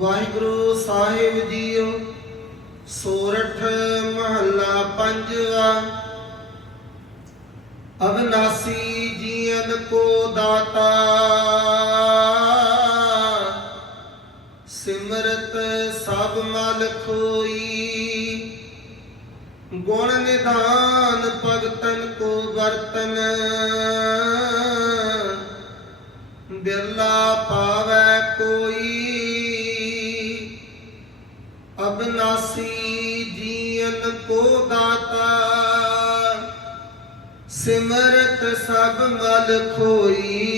ਵਾਹਿਗੁਰੂ ਸਾਹਿਬ JIO, ਸੋਰਠ ਮਹੱਲਾ ਪੰਜਵਾ। ਅਬਨਾਸੀ ਜੀਵਨ ਕੋ ਦਾਤਾ। ਸਿਮਰਤ ਸਭ ਮਲ ਖੋਈ। ਗੁਣ ਨਿਧਾਨ ਭਗਤਨ ਕੋ ਵਰਤਨ। ਬਿਰਲਾ ਪਾਵੈ ਕੋਈ। ਅਬਨਾਸੀ ਜੀਨ ਕੋ ਦਾਤਾ, ਸਿਮਰਤ ਸਭ ਮਲ ਖੋਈ।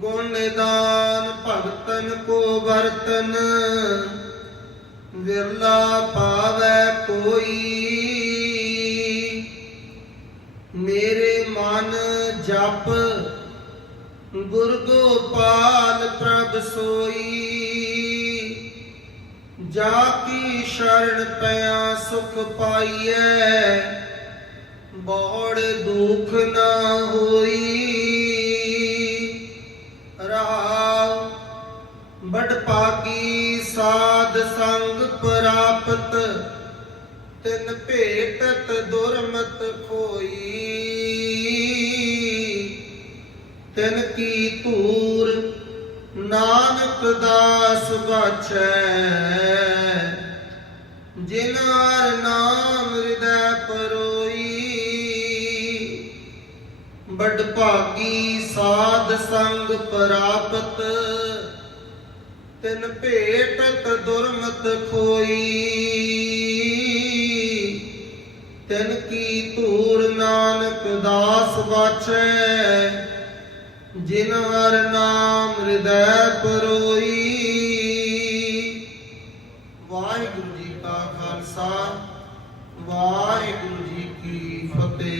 ਗੁਣਦਾਨ ਭਗਤਨ ਕੋ ਵਰਤਨ, ਵਿਰਲਾ ਪਾਵੈ ਕੋਈ। ਮੇਰੇ ਮਨ ਜਪ, ਗੁਰ ਗੋਪਾਲ ਪ੍ਰਭ ਸੋਈ। ਜਾ ਕੀ ਸ਼ਰਨ ਪਿਆ ਸੁਖ ਪਾਈਐ? ਬੋੜ ਦੁਖ ਨਾ ਹੋਈ। ਰਹਾਉ ਬੜ ਪਾਗੀ ਸਾਧ ਸੰਗ ਪ੍ਰਾਪਤ, ਤਿਨ ਭੇਟਤ ਦੁਰਮਤ ਖੋਈ। ਤਿਨ ਕੀ ਧੂ ਦਾਸ ਬਾਛੈ ਜਿਨ ਨਾਮ ਹਿਰਦੈ ਪਰੋਈ। ਬੜ ਭਾਗੀ ਸਾਧ ਸੰਗ ਪ੍ਰਾਪਤ। ਤਿਨ ਭੇਟਤ ਦੁਰਮਤ ਖੋਈ। ਤਿਨ ਕੀ ਧੂਰ ਨਾਨਕ ਦਾਸ ਬਾਛੈ। ਜਿਨ ਹਰ ਨਾਮ ਹਿਰਦੈ ਪਰੋਈ। ਵਾਹਿਗੁਰੂ ਜੀ ਕਾ ਖਾਲਸਾ ਵਾਹਿਗੁਰੂ ਜੀ ਕੀ ਫਤਿਹ।